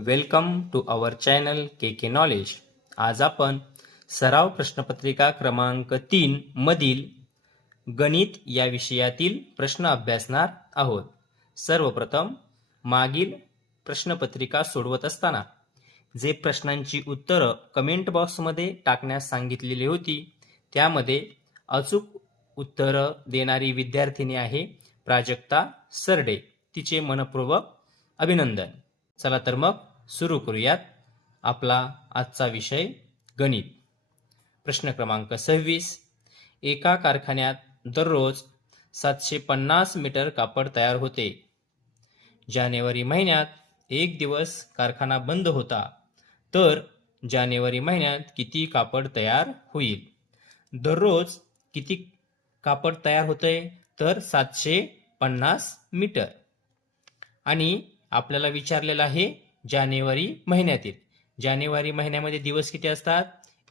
Welcome to our channel K K knowledge. आज आपण सराव प्रश्नपत्रिका क्रमांक 3 मधील गणित या विषयातील प्रश्न अभ्यासणार आहोत. सर्वप्रथम मागील प्रश्नपत्रिका सोडवत असताना जे प्रश्नांची उत्तरं कमेंट बॉक्समध्ये टाकण्यास सांगितलेली होती त्यामध्ये अचूक उत्तरं देणारी विद्यार्थिनी आहे प्राजक्ता सरडे. तिचे मनपूर्वक अभिनंदन. चला तर मग सुरू करूयात आपला आजचा विषय गणित. प्रश्न क्रमांक 26. एका कारखान्यात दररोज 750 मीटर कापड तयार होते. जानेवारी महिन्यात एक दिवस कारखाना बंद होता तर जानेवारी महिन्यात किती कापड तयार होईल? दररोज किती कापड तयार होते? तर 750 मीटर. आणि आपल्याला विचारलेलं आहे जानेवारी महिन्यातील. जानेवारी महिन्यामध्ये दिवस किती असतात?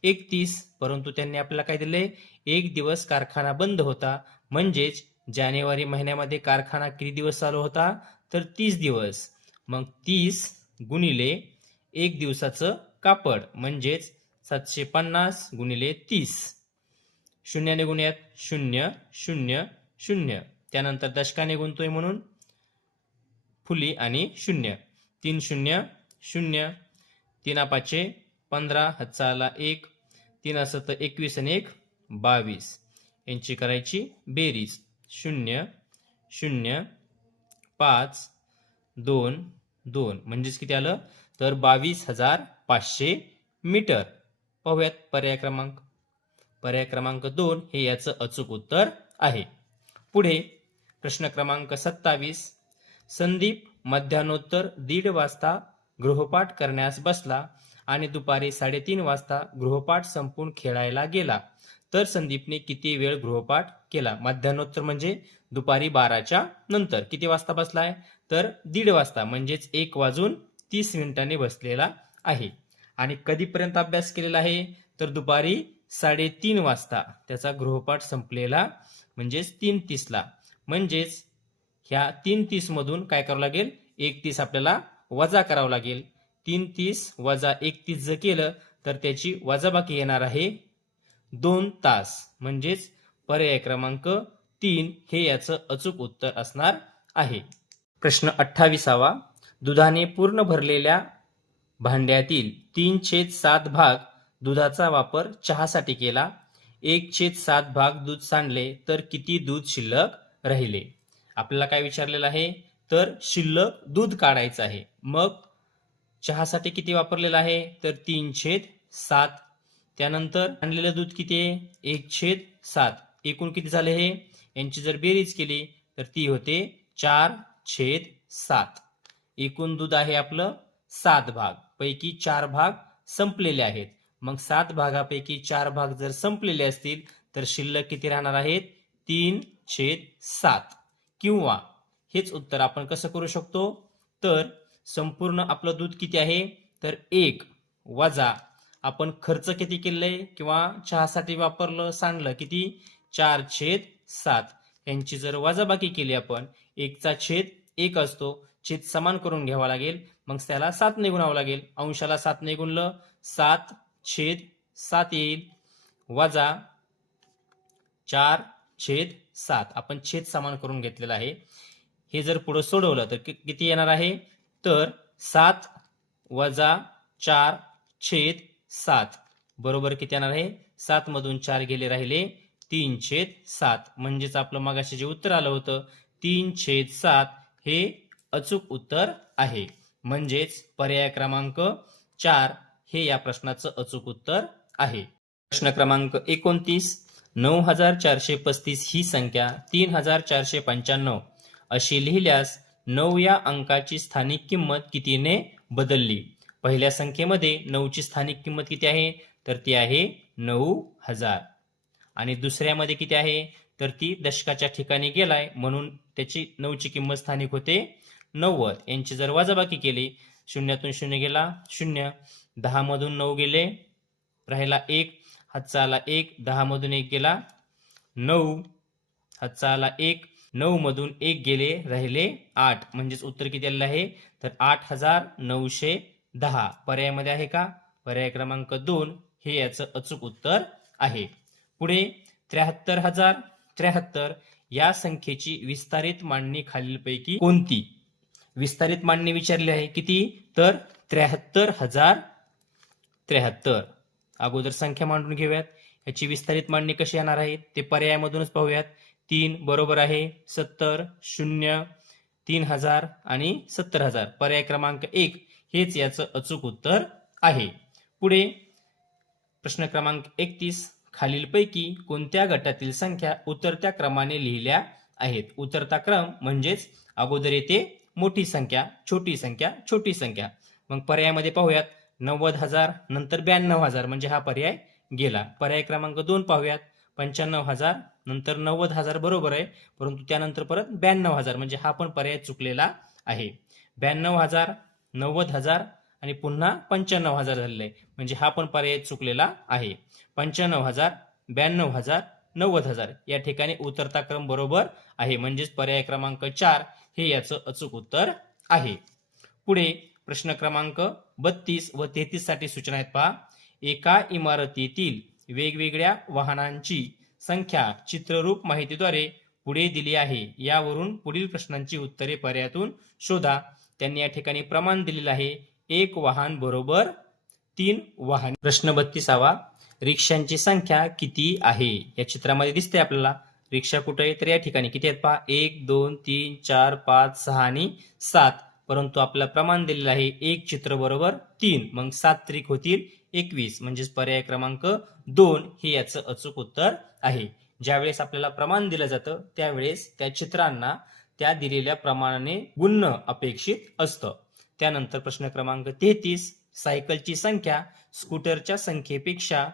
31. परंतु त्यांनी आपल्याला काय दिले? एक दिवस कारखाना बंद होता, म्हणजेच जानेवारी महिन्यामध्ये कारखाना किती दिवस चालू होता? तर 30 दिवस. मग 30 गुणिले एक दिवसाचं कापड म्हणजेच 750 गुणिले 30. शून्याने गुणूयात. 0 0 0. त्यानंतर दशकाने गुणतोय म्हणून फुली आणि 0. 3 0 0. 3 पाचे 15, हातचा 1. 3 असत 21 आणि 1 22. यांची करायची बेरीज. 0 0 5 2 2 म्हणजेच किती आलं? तर 22,500 मीटर. पाहूयात पर्याय क्रमांक. पर्याय क्रमांक 2 हे याचं अचूक उत्तर आहे. पुढे प्रश्न क्रमांक 27. संदीप मध्यान्नोत्तर 1:30 वाजता गृहपाठ करण्यास बसला आणि दुपारी 3:30 वाजता गृहपाठ संपून खेळायला गेला. तर संदीपने किती वेळ गृहपाठ केला? मध्यान्नोत्तर म्हणजे दुपारी 12च्या नंतर. किती वाजता बसलाय? तर 1:30 वाजता म्हणजेच 1:30 बसलेला आहे. आणि कधीपर्यंत अभ्यास केलेला आहे? तर दुपारी 3:30 वाजता त्याचा गृहपाठ संपलेला म्हणजेच 3:30ला. म्हणजेच ह्या 3:30 मधून काय करावं लागेल? 31 आपल्याला वजा करावं लागेल. 3:30 वजा 31 जर केलं तर त्याची वजाबाकी येणार आहे 2 तास. म्हणजेच पर्याय क्रमांक 3 हे याचं अचूक उत्तर असणार आहे. प्रश्न 28. दुधाने पूर्ण भरलेल्या भांड्यातील 3/7 भाग दुधाचा वापर चहासाठी केला. 1/7 भाग दूध सांडले तर किती दूध शिल्लक राहिले? आपल्याला काय विचारलेलं आहे? तर शिल्लक दूध काढायचं आहे. मग चहासाठी किती वापरलेलं आहे? तर 3/7. त्यानंतर आणलेलं दूध किती आहे? 1/7. एकूण किती झाले हे? यांची जर बेरीज केली तर ती होते 4/7. एकूण दूध आहे आपलं 7 भाग. पैकी 4 भाग संपलेले आहेत. मग 7 भागापैकी 4 भाग जर संपलेले असतील तर शिल्लक किती राहणार आहेत? 3/7. किंवा हेच उत्तर आपण कसं करू शकतो? तर संपूर्ण आपलं दूध किती आहे? तर 1 वजा आपण खर्च किती केलंय किंवा चहासाठी वापरलं सांडलं किती? 4/7. यांची जर वजाबाकी केली आपण 1/1 असतो. छेद समान करून घ्यावा लागेल. मग त्याला 7 ने गुणावं लागेल. अंशाला 7 ने गुणलं 7/7 येईल. वजा 4/7. आपण छेद समान करून घेतलेला आहे. हे जर पुढे सोडवलं तर किती येणार आहे? तर 7 वजा 4/7 बरोबर किती येणार आहे? 7 मधून 4 गेले राहिले 3/7. म्हणजेच आपलं मगाशी जे उत्तर आलं होतं 3/7 हे अचूक उत्तर आहे. म्हणजेच पर्याय क्रमांक 4 हे या प्रश्नाचं अचूक उत्तर आहे. प्रश्न क्रमांक 29. 9435 ही संख्या 3495 अशी लिहिल्यास 9 या अंकाची स्थानिक किंमत कितीने बदलली? पहिल्या संख्येमध्ये 9 ची स्थानिक किंमत किती आहे? तर ती आहे 9000. आणि दुसऱ्यामध्ये किती आहे? तर ती दशकाच्या ठिकाणी गेलाय म्हणून त्याची 9 ची किंमत स्थानिक होते 90. यांची जर वजाबाकी केली 0तून 0 गेला 0. 10 मधून 9 गेले राहिला 1. हातचा आला 1. 10 मधून 1 गेला 9. हातचा आला 1. 9 मधून 1 गेले राहिले 8. म्हणजेच उत्तर किती आलेलं आहे? तर 8900 10 पर्यायामध्ये आहे का? पर्याय क्रमांक 2 हे याचं अचूक उत्तर आहे. पुढे 73,073 या संख्येची विस्तारित मांडणी खालीलपैकी कोणती? विस्तारित मांडणी विचारली आहे. किती? तर 73,073. अगोदर संख्या मांडून घेऊयात. याची विस्तारित मांडणी कशी येणार आहे ते पर्यायामधूनच पाहूयात. 3 बरोबर आहे 70, 0, 3,000 आणि 70,000. पर्याय क्रमांक 1 हेच याचं अचूक उत्तर आहे. पुढे प्रश्न क्रमांक 31. खालीलपैकी कोणत्या गटातील संख्या उतरत्या क्रमाने लिहिल्या आहेत? उतरता क्रम म्हणजेच अगोदर येते मोठी संख्या, छोटी संख्या, छोटी संख्या. मग पर्यायामध्ये पाहूयात. 90,000 नंतर 92,000 म्हणजे हा पर्याय गेला. पर्याय क्रमांक 2 पाहूयात. 95,000 नंतर 90,000 बरोबर आहे, परंतु त्यानंतर परत 92,000 म्हणजे हा पण पर्याय चुकलेला आहे. 92,000, 90,000 आणि पुन्हा 95,000 झालेला आहे, म्हणजे हा पण पर्याय चुकलेला आहे. 95,000, 92,000, 90,000 या ठिकाणी उतरता क्रम बरोबर आहे, म्हणजेच पर्याय क्रमांक 4 हे याचं अचूक उत्तर आहे. पुढे प्रश्न क्रमांक 32 व 33 साठी सूचना आहेत पहा. एका इमारतीतील वेगवेगळ्या वाहनांची संख्या चित्ररूप माहितीद्वारे पुढे दिली आहे. यावरून पुढील प्रश्नांची उत्तरे पर्यायातून शोधा. त्यांनी या ठिकाणी प्रमाण दिलेलं आहे. 1 वाहन बरोबर 3 वाहन. प्रश्न 32वा. रिक्षांची संख्या किती आहे? या चित्रामध्ये दिसते आपल्याला. रिक्षा कुठे आहे? तर या ठिकाणी किती आहेत पहा. 1, 2, 3, 4, 5, 6 आणि 7. परंतु आपल्याला प्रमाण दिलेलं आहे 1 चित्र बरोबर 3. मग 7 त्रिक होतील 21. म्हणजेच पर्याय क्रमांक 2 हे याचं अचूक उत्तर आहे. ज्यावेळेस आपल्याला प्रमाण दिलं जातं त्यावेळेस त्या चित्रांना त्या दिलेल्या प्रमाणाने गुणणं अपेक्षित असतं. त्यानंतर प्रश्न क्रमांक 33. सायकलची संख्या स्कूटरच्या संख्येपेक्षा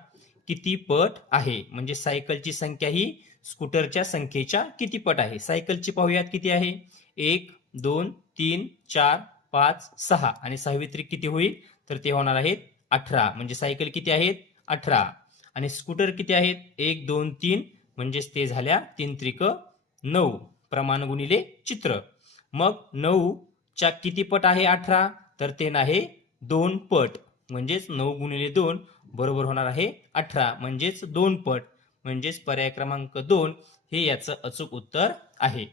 किती पट आहे? म्हणजे सायकलची संख्या ही स्कूटरच्या संख्येच्या किती पट आहे? सायकलची पाहूयात किती आहे. 1, 2, 3, 4, 5, 6 आणि 6वी त्रिक किती होईल? तर ते होणार आहेत 18. म्हणजे सायकल किती आहेत? 18. आणि स्कूटर किती आहेत? 1, 2, 3 म्हणजेच ते झाल्या 3 त्रिक 9. प्रमाण गुणिले चित्र. मग 9 च्या किती पट आहे 18? तर ते आहे 2 पट. म्हणजेच 9 गुणिले 2 बरोबर होणार आहे 18. म्हणजेच 2 पट. म्हणजेच पर्याय क्रमांक 2 हे याचं अचूक उत्तर आहे.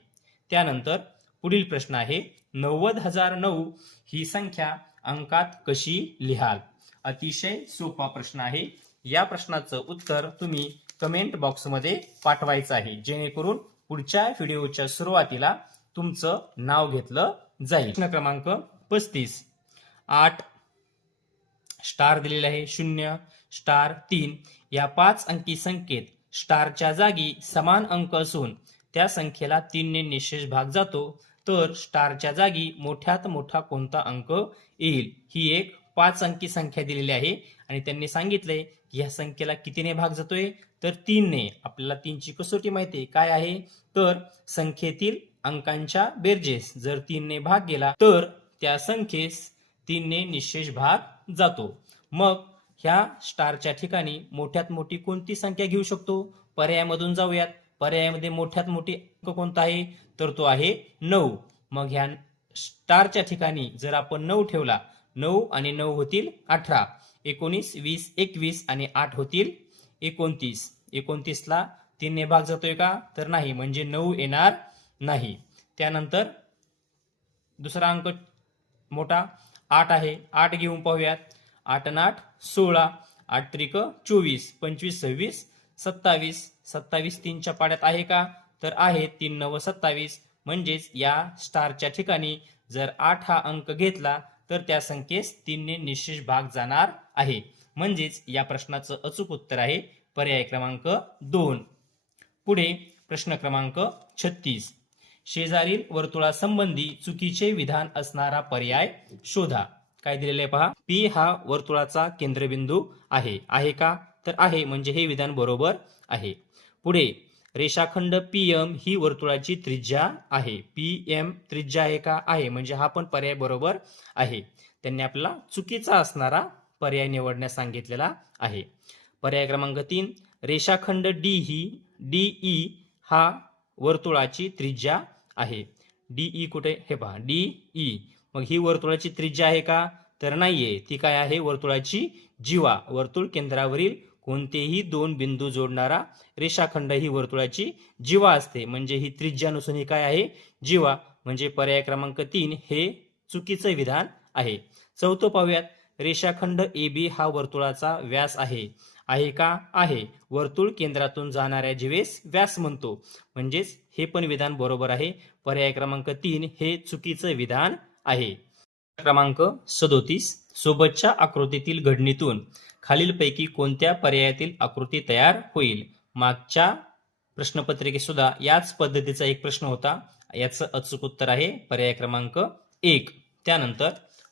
त्यानंतर पुढील प्रश्न आहे. 90,009 ही संख्या अंकात कशी लिहाल? अतिशय सोपा प्रश्न आहे. या प्रश्नाचं उत्तर तुम्ही कमेंट बॉक्समध्ये पाठवायचं आहे, जेणेकरून पुढच्या व्हिडिओच्या सुरुवातीला तुमचं नाव घेतलं जाईल. प्रश्न क्रमांक 35. 8 स्टार दिलेला आहे, 0 स्टार 3 या 5 अंकी संख्येत स्टारच्या जागी समान अंक असून त्या संख्येला 3 ने निशेष भाग जातो, तर स्टारच्या जागी मोठ्यात मोठा कोणता अंक येईल? ही एक 5 अंकी संख्या दिलेली आहे आणि त्यांनी सांगितलंय की या संख्येला कितीने भाग जातोय? तर 3 ने. आपल्याला 3 ची कसोटी माहिती आहे काय आहे? तर संख्येतील अंकांच्या बेरजेस जर 3 ने भाग गेला तर त्या संख्येस 3 ने निशेष भाग जातो. मग ह्या स्टारच्या ठिकाणी मोठ्यात मोठी कोणती संख्या घेऊ शकतो? पर्यायामधून जाऊयात. पर्यायामध्ये मोठ्यात मोठी अंक कोणता आहे? तर तो आहे 9. मग ह्या स्टारच्या ठिकाणी जर आपण 9 ठेवला, 9 आणि 9 होतील 18, 19, 20, 21 आणि 8 होतील 29. 29 ला 3 ने भाग जातोय का? तर नाही, म्हणजे 9 येणार नाही. त्यानंतर दुसरा अंक मोठा 8 आहे. 8 घेऊन पाहूयात. 8 आणि 8 16, 8 त्रिक 24, 25, 26, 27. 27 3च्या पाड्यात आहे का? तर आहे. 3 9 27. म्हणजेच या स्टारच्या ठिकाणी जर 8 हा अंक घेतला तर त्या संख्येस 3 ने निशेष भाग जाणार आहे. म्हणजेच या प्रश्नाचं अचूक उत्तर आहे पर्याय क्रमांक 2. पुढे प्रश्न क्रमांक 36. शेजारील वर्तुळासंबंधी चुकीचे विधान असणारा पर्याय शोधा. काय दिलेलं आहे पहा. पी हा वर्तुळाचा केंद्रबिंदू आहे. आहे का? तर आहे, म्हणजे हे विधान बरोबर आहे. पुढे रेषाखंड PM ही वर्तुळाची त्रिज्या आहे. PM त्रिज्या आहे का? आहे, म्हणजे हा पण पर्याय बरोबर आहे. त्यांनी आपल्याला चुकीचा असणारा पर्याय निवडण्यास सांगितलेला आहे. पर्याय क्रमांक 3. रेषाखंड DE हा वर्तुळाची त्रिज्या आहे. DE कुठे? हे पहा DE. मग ही वर्तुळाची त्रिज्या आहे का? तर नाहीये. ती काय आहे? वर्तुळाची जीवा. वर्तुळ केंद्रावरील कोणतेही दोन बिंदू जोडणारा रेषाखंड ही वर्तुळाची जीवा असते. म्हणजे ही त्रिज्या नसून ही काय आहे? जीवा. म्हणजे पर्याय क्रमांक 3 हे चुकीचं विधान आहे. चौथं पाहूयात. रेषाखंड AB हा वर्तुळाचा व्यास आहे. आहे का? आहे. वर्तुळ केंद्रातून जाणाऱ्या जीवेस व्यास म्हणतो. म्हणजेच हे पण विधान बरोबर आहे. पर्याय क्रमांक 3 हे चुकीचं विधान आहे. क्रमांक 37. सोबतच्या आकृतीतील घडणीतून खालीलपैकी कोणत्या पर्यायातील आकृती तयार होईल? मागच्या प्रश्नपत्रिकेत सुद्धा याच पद्धतीचा एक प्रश्न होता. याचं अचूक उत्तर आहे पर्याय क्रमांक 1. त्यानंतर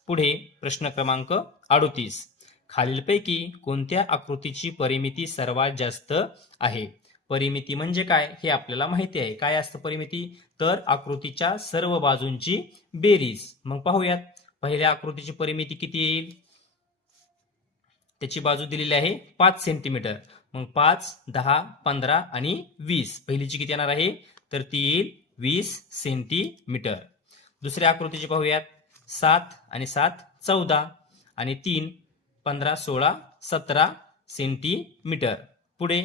पुढे प्रश्न क्रमांक 38. खालीलपैकी कोणत्या आकृतीची परिमिती सर्वात जास्त आहे? परिमिती म्हणजे काय हे आपल्याला माहिती आहे. काय असतं परिमिती? तर आकृतीच्या सर्व बाजूंची बेरीज. मग पाहूयात. पहिल्या आकृतीची परिमिती किती येईल? त्याची बाजू दिलेली आहे 5 सेंटीमीटर. मग 5, 10, 15 आणि 20. पहिलीची किती येणार आहे? तर ती येईल 20 सेंटीमीटर. दुसऱ्या आकृतीची पाहूयात. 7 आणि 7 14 आणि 3 15 16 17 सेंटीमीटर. पुढे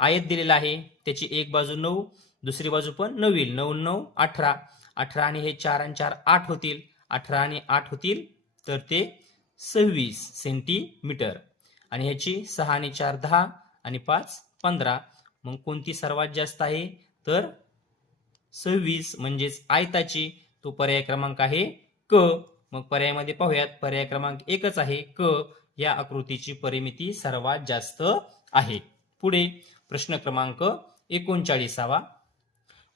आयत दिलेला आहे. त्याची एक बाजू 9, दुसरी बाजू पण 9 येईल. 9 9 18. 18 आणि हे 4 आणि 4 8 होतील. 18 आणि 8 होतील तर ते 26 सेंटीमीटर. आणि ह्याची 6 आणि 4 10 आणि 5 15. मग कोणती सर्वात जास्त आहे? तर 26 म्हणजेच आयताची. तो पर्याय क्रमांक आहे क. मग पर्यायामध्ये पाहूयात. पर्याय क्रमांक एकच आहे क. या आकृतीची परिमिती सर्वात जास्त आहे. पुढे प्रश्न क्रमांक 39.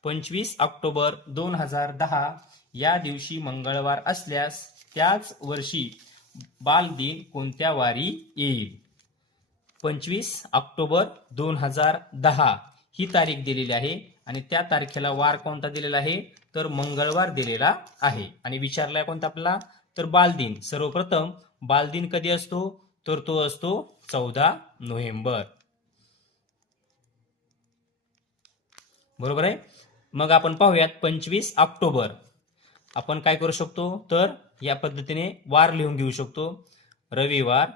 25 ऑक्टोबर 2010 या दिवशी मंगळवार असल्यास त्याच वर्षी बालदिन कोणत्या वारी येईल? 25 ऑक्टोबर 2010 ही तारीख दिलेली आहे आणि त्या तारखेला वार कोणता दिलेला आहे? तर मंगळवार दिलेला आहे. आणि विचारलाय कोणता आपल्याला? तर बालदिन. सर्वप्रथम बालदिन कधी असतो? तर तो असतो 14 नोव्हेंबर. बरोबर आहे. मग आपण पाहूयात 25 ऑक्टोबर. आपण काय करू शकतो? तर या पद्धतीने वार लिहून घेऊ शकतो. रविवार,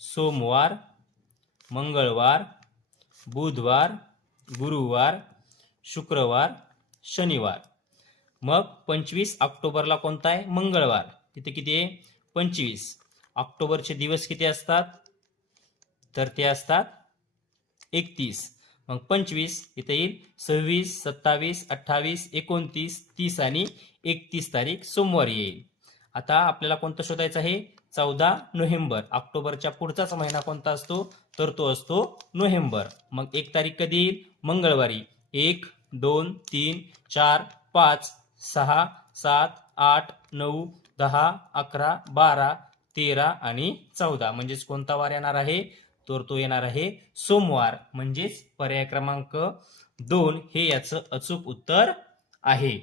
सोमवार, मंगळवार, बुधवार, गुरुवार, शुक्रवार, शनिवार. मग 25 ऑक्टोबरला कोणता आहे? मंगळवार. तिथे किती आहे? 25. ऑक्टोबरचे दिवस किती असतात? तर ते असतात 31. मग 25 इथे येईल 26, 27, 28, 29, 30 आणि 31 तारीख सोमवारी येईल. आता आपल्याला कोणतं शोधायचं आहे? 14 नोव्हेंबर. ऑक्टोबरच्या पुढचाच महिना कोणता असतो? तर तो असतो नोव्हेंबर. मग 1 तारीख कधी येईल? मंगळवारी. 1, 2, 3, 4, 5, 6, 7, 8, 9, 10, 11, 12, 13 आणि 14. म्हणजेच कोणता वार येणार आहे? तर तो येणार आहे सोमवार. म्हणजेच पर्याय क्रमांक 2 हे याचं अचूक उत्तर आहे.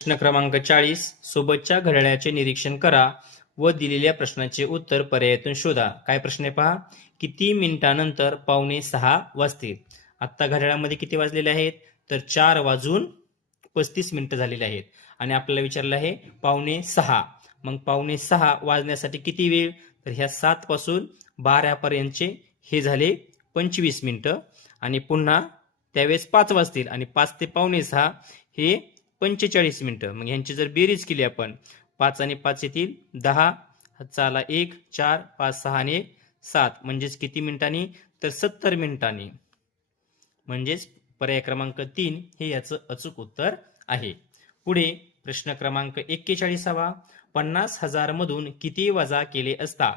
प्रश्न क्रमांक 40. सोबतच्या घड्याळाचे निरीक्षण करा व दिलेल्या प्रश्नाचे उत्तर पर्यायातून शोधा. काय प्रश्न आहे पहा. किती मिनिटानंतर 5:45 वाजतील? आता घड्याळामध्ये किती वाजलेले आहेत? तर 4:35 झालेले आहेत. आणि आपल्याला विचारलं आहे 5:45. मग 5:45 वाजण्यासाठी किती वेळ? तर ह्या 7 पासून 12 पर्यंतचे हे झाले 25 मिनिटं. आणि पुन्हा त्यावेळेस 5 वाजतील आणि 5 ते 5:45 हे 45 मिनिटं. मग ह्यांची जर बेरीज केली आपण 5 आणि 5 येतील 10. चाला 1, 4, 5, 6 आणि 7. म्हणजेच किती मिनिटांनी? तर 70 मिनिटांनी. म्हणजेच पर्याय क्रमांक 3 हे याचं अचूक उत्तर आहे. पुढे प्रश्न क्रमांक 41. 50,000 मधून किती वजा केले असता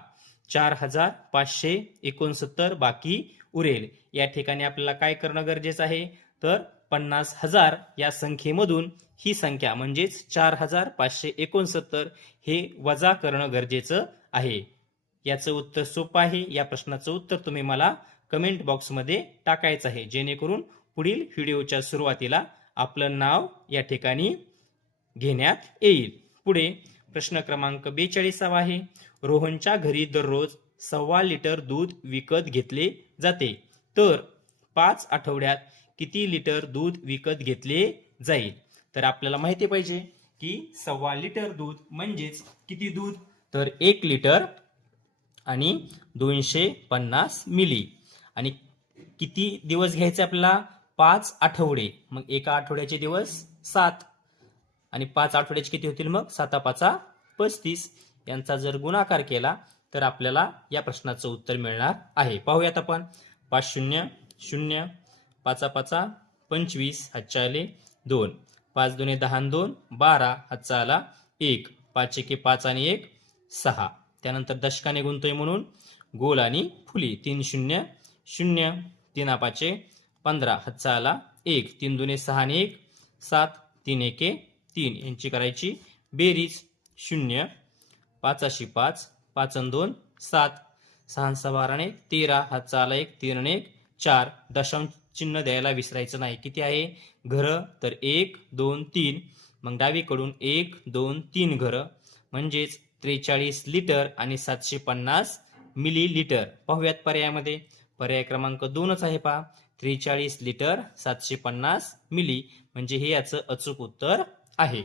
4,569 बाकी उरेल? या ठिकाणी आपल्याला काय करणं गरजेचं आहे? तर 50,000 या संख्येमधून ही संख्या म्हणजेच 4,569 हे वजा करणं गरजेचं आहे. याचं उत्तर सोपं आहे. या प्रश्नाचं उत्तर तुम्ही मला कमेंट बॉक्समध्ये टाकायचं आहे, जेणेकरून पुढील व्हिडिओच्या सुरुवातीला आपलं नाव या ठिकाणी घेण्यात येईल. पुढे प्रश्न क्रमांक 42 आहे. रोहनच्या घरी दररोज 1.25 लिटर दूध विकत घेतले जाते, तर 5 आठवड्यात किती लिटर दूध विकत घेतले जाईल? तर आपल्याला माहिती पाहिजे की 1.25 लिटर दूध म्हणजेच किती दूध? तर 1 लिटर आणि 250 मिली. आणि किती दिवस घ्यायचे आपल्याला? 5 आठवडे. मग एका आठवड्याचे दिवस 7 आणि 5 आठवड्याचे किती होतील मग? 7 5 35. यांचा जर गुणाकार केला तर आपल्याला या प्रश्नाचं उत्तर मिळणार आहे. पाहूयात आपण. 5 0 0, 5 5 25, हातच्या आले 2, 5 2 10 आणि 2 12, हातचा आला 1, 5 1 5 आणि 1 6. त्यानंतर दशकाने गुणतोय म्हणून गोल आणि फुली. 3 0 0, 3 5 15, हातचा आला 1, 3 2 6 आणि 1 7, 3 1 3. यांची करायची बेरीज. 0, 5 5, 5 आणि 2 7, 6 6 12 आणि 13, हातचा आला 1, 3 आणि 1 4. दशांश चिन्ह द्यायला विसरायचं नाही. किती आहे घरं? तर 1 2 3. मग डावीकडून 1 2 3 घरं म्हणजेच 43 लिटर आणि 750 मिलीलिटर. पाहूयात पर्यायामध्ये. पर्याय क्रमांक 2च आहे पहा. 43 लिटर 750 मिली म्हणजे हे याचं अचूक उत्तर आहे.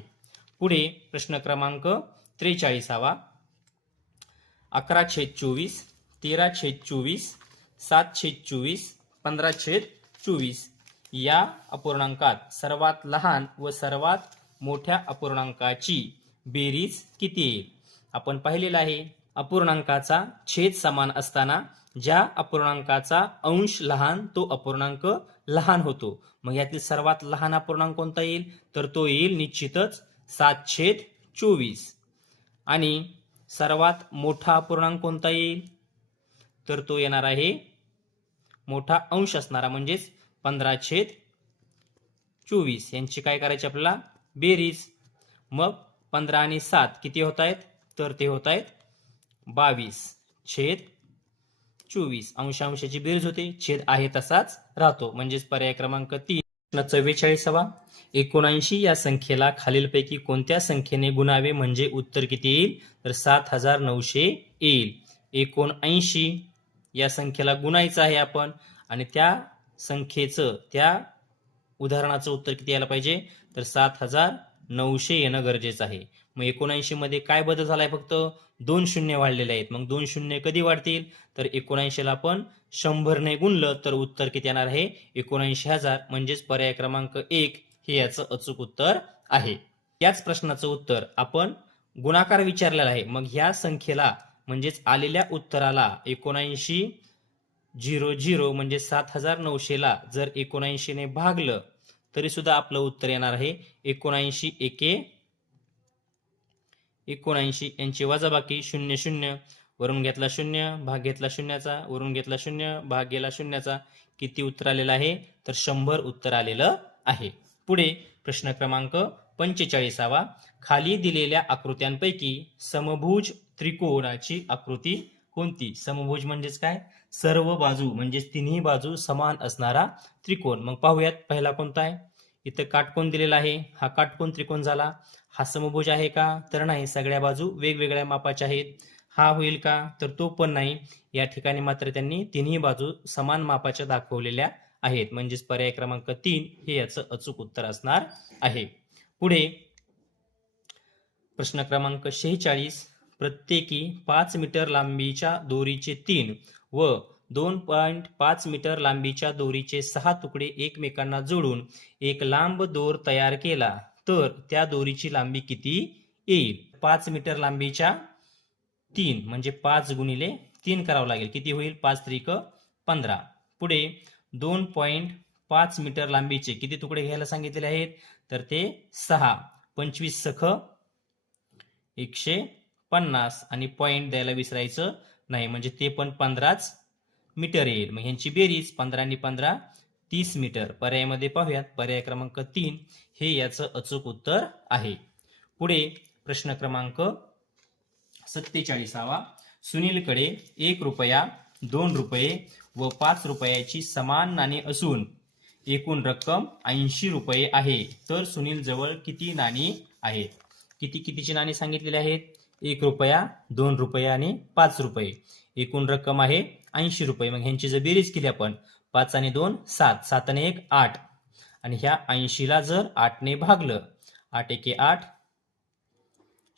पुढे प्रश्न क्रमांक 43. 11/24, 13/24, 7/24, 15/24 या अपूर्णांकात सर्वात लहान व सर्वात मोठ्या अपूर्णांकाची बेरीज किती येईल? आपण पाहिलेलं आहे अपूर्णांकाचा छेद समान असताना ज्या अपूर्णांकाचा अंश लहान तो अपूर्णांक लहान होतो. मग यातील सर्वात लहान अपूर्णांक कोणता येईल? तर तो येईल निश्चितच 7/24. आणि सर्वात मोठा अपूर्णांक कोणता येईल? तर तो येणार आहे मोठा अंश असणारा म्हणजेच 15/24. यांची काय करायची आपल्याला? बेरीज. मग 15 आणि 7 किती होत आहेत? तर ते होत आहेत 22/24. अंशांशाची बेरीज होते, छेद आहे तसाच राहतो. म्हणजेच पर्याय क्रमांक 3. 44. 79 या संख्येला खालीलपैकी कोणत्या संख्येने गुणावे म्हणजे उत्तर किती येईल? तर 7900 येईल. 79 या संख्येला गुणायचं आहे आपण आणि त्या संख्येचं त्या उदाहरणाचं उत्तर किती यायला पाहिजे? तर 7900 येणं गरजेचं आहे. मग 79 मध्ये काय बदल झालाय? फक्त 2 शून्य वाढलेले आहेत. मग 2 शून्य कधी वाढतील? तर 79 ला आपण 100 ने गुणलं तर उत्तर किती येणार आहे? 79,000. म्हणजेच पर्याय क्रमांक 1 हे याचं अचूक उत्तर आहे. याच प्रश्नाचं उत्तर आपण गुणाकार विचारलेला आहे. मग ह्या संख्येला म्हणजेच आलेल्या उत्तराला 79,000 म्हणजे 7900 ला जर 79 ने भागलं तरी सुद्धा आपलं उत्तर येणार आहे 79 एके 79. यांची वजाबाकी 0 0, वरून घेतला 0, भाग घेतला शून्याचा, वरून घेतला 0, भाग गेला शून्याचा. किती उत्तर आलेलं आहे? तर 100 उत्तर आलेलं आहे. पुढे प्रश्न क्रमांक 45. खाली दिलेल्या आकृत्यांपैकी समभुज त्रिकोणाची आकृती कोणती? समभुज म्हणजेच काय? सर्व बाजू म्हणजेच तिन्ही बाजू समान असणारा त्रिकोण. मग पाहूयात पहिला कोणता आहे. इथं काटकोन दिलेला आहे. हा काटकोन त्रिकोण झाला. हा समभुज आहे का? तर नाही, सगळ्या बाजू वेगवेगळ्या मापाच्या आहेत. हा होईल का? तर तो पण नाही. या ठिकाणी मात्र त्यांनी तिन्ही बाजू समान मापाच्या दाखवलेल्या आहेत. म्हणजेच पर्याय क्रमांक 3 हे याचं अचूक उत्तर असणार आहे. पुढे प्रश्न क्रमांक 46. प्रत्येकी 5 मीटर लांबीच्या दोरीचे 3 व 2.5 मीटर लांबीच्या दोरीचे 6 तुकडे एकमेकांना जोडून एक लांब दोर तयार केला तर त्या दोरीची लांबी किती येईल? 5 मीटर लांबीच्या 3 म्हणजे 5 गुणिले 3 करावं लागेल. किती होईल? 5 त्रिक 15. पुढे 2.5 मीटर लांबीचे किती तुकडे घ्यायला सांगितलेले आहेत? तर ते 6. 25 सख 150 आणि पॉइंट द्यायला विसरायचं नाही म्हणजे ते पण 15 मीटर येईल. मग ह्यांची बेरीज 15 आणि 15 30 मीटर. पर्यायामध्ये पाहूयात. पर्याय क्रमांक 3 हे याचं अचूक उत्तर आहे. पुढे प्रश्न क्रमांक 47. सुनीलकडे 1 रुपया, 2 रुपये व 5 रुपयाची समान नाणी असून एकूण रक्कम 80 रुपये आहे. तर सुनील जवळ किती नाणी आहेत? कितीची नाणी सांगितलेली आहेत? 1 रुपया, 2 रुपये आणि 5 रुपये. एकूण रक्कम आहे 80 रुपये. मग ह्यांची जर बेरीज केली आपण 5 आणि 2 7, 7 आणि 1 8 आणि ह्या 80 ला जर 8 ने भागलं, 8 एके 8,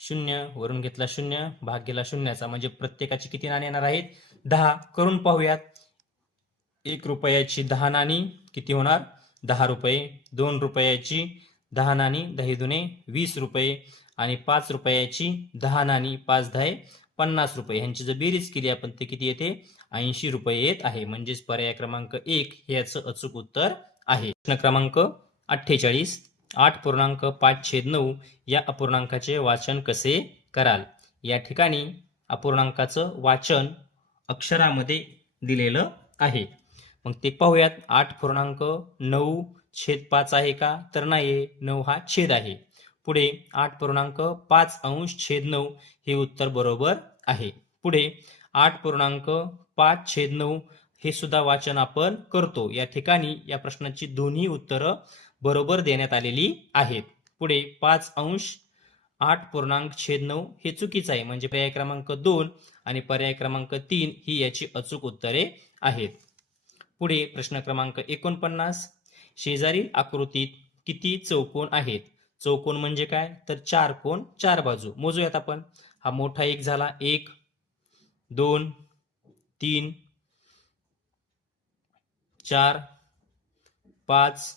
शून्य वरून घेतला शून्य, भाग गेला शून्याचा, म्हणजे प्रत्येकाची किती नाणी येणार आहेत? 10. करून पाहूयात. 1 रुपयाची 10 नाणी किती होणार? 10 रुपये. 2 रुपयाची 10 नाणी 10 दुने 20 रुपये आणि 5 रुपयाची 10 नाणी 5 10 50 रुपये. ह्यांची जर बेरीज केली आपण ते किती येते? 80 रुपये येत आहे. म्हणजेच पर्याय क्रमांक 1 हे याचं अचूक उत्तर आहे. प्रश्न क्रमांक 48. 8.5/9 या अपूर्णांकाचे वाचन कसे कराल? या ठिकाणी अपूर्णांकाचं वाचन अक्षरामध्ये दिलेलं आहे. मग ते पाहूयात. 8.9/5 आहे का? तर नाही, 9 हा छेद आहे. पुढे 8.5/9 हे उत्तर बरोबर आहे. पुढे 8.5/9 हे सुद्धा वाचन आपण करतो. या ठिकाणी या प्रश्नाची दोन्ही उत्तरं बरोबर देण्यात आलेली आहेत. पुढे 5 8.9 हे चुकीचं आहे, म्हणजे पर्याय क्रमांक 2 आणि पर्याय क्रमांक 3 ही याची अचूक उत्तरे आहेत. पुढे प्रश्न क्रमांक 49. शेजारील आकृतीत किती चौकोन आहेत? चौकोन म्हणजे काय? तर 4 कोन 4 बाजू. मोजूयात आपण. हा मोठा 1 झाला. 1 2 3 4 5,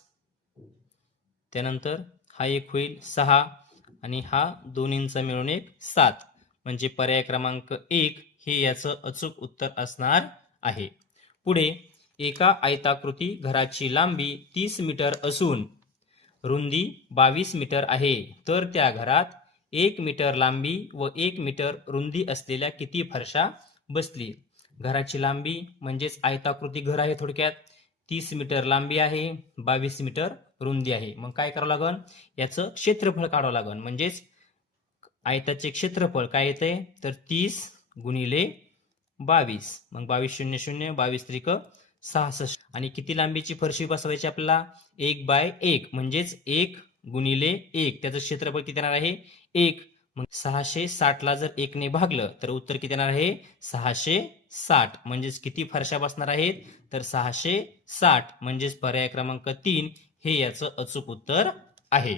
त्यानंतर हा 1 होईल 6 आणि हा दोन्हींचा मिळून 1 7. म्हणजे पर्याय क्रमांक 1 हे याचं अचूक उत्तर असणार आहे. पुढे एका आयताकृती घराची लांबी 30 मीटर असून रुंदी 22 मीटर आहे, तर त्या घरात 1 मीटर लांबी व 1 मीटर रुंदी असलेल्या किती फरशा बसली? घराची लांबी म्हणजेच आयताकृती घर आहे, थोडक्यात 30 मीटर लांबी आहे, 22 मीटर रुंदी आहे. मग काय करावं लागन? याचं क्षेत्रफळ काढावं लागन. म्हणजेच आयताचे क्षेत्रफळ काय येते? तर 30 गुणिले 22. मग 22 0 0, 22 त्रिक 66. आणि किती लांबीची फरशी बसवायची आपल्याला? 1/1, म्हणजेच 1 गुणिले 1. त्याचं क्षेत्रफळ किती येणार आहे? 1. मग 660 ला जर 1 ने भागलं तर उत्तर किती येणार आहे? 660. म्हणजेच किती फरशा बसणार आहेत? तर 660. म्हणजेच पर्याय क्रमांक 3 हे याचं अचूक उत्तर आहे.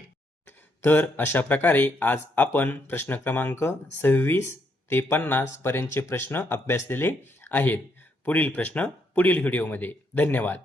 तर अशा प्रकारे आज आपण प्रश्न क्रमांक 26 ते 50 पर्यंतचे प्रश्न अभ्यासलेले आहेत. पुढील प्रश्न पुढील व्हिडिओमध्ये. धन्यवाद.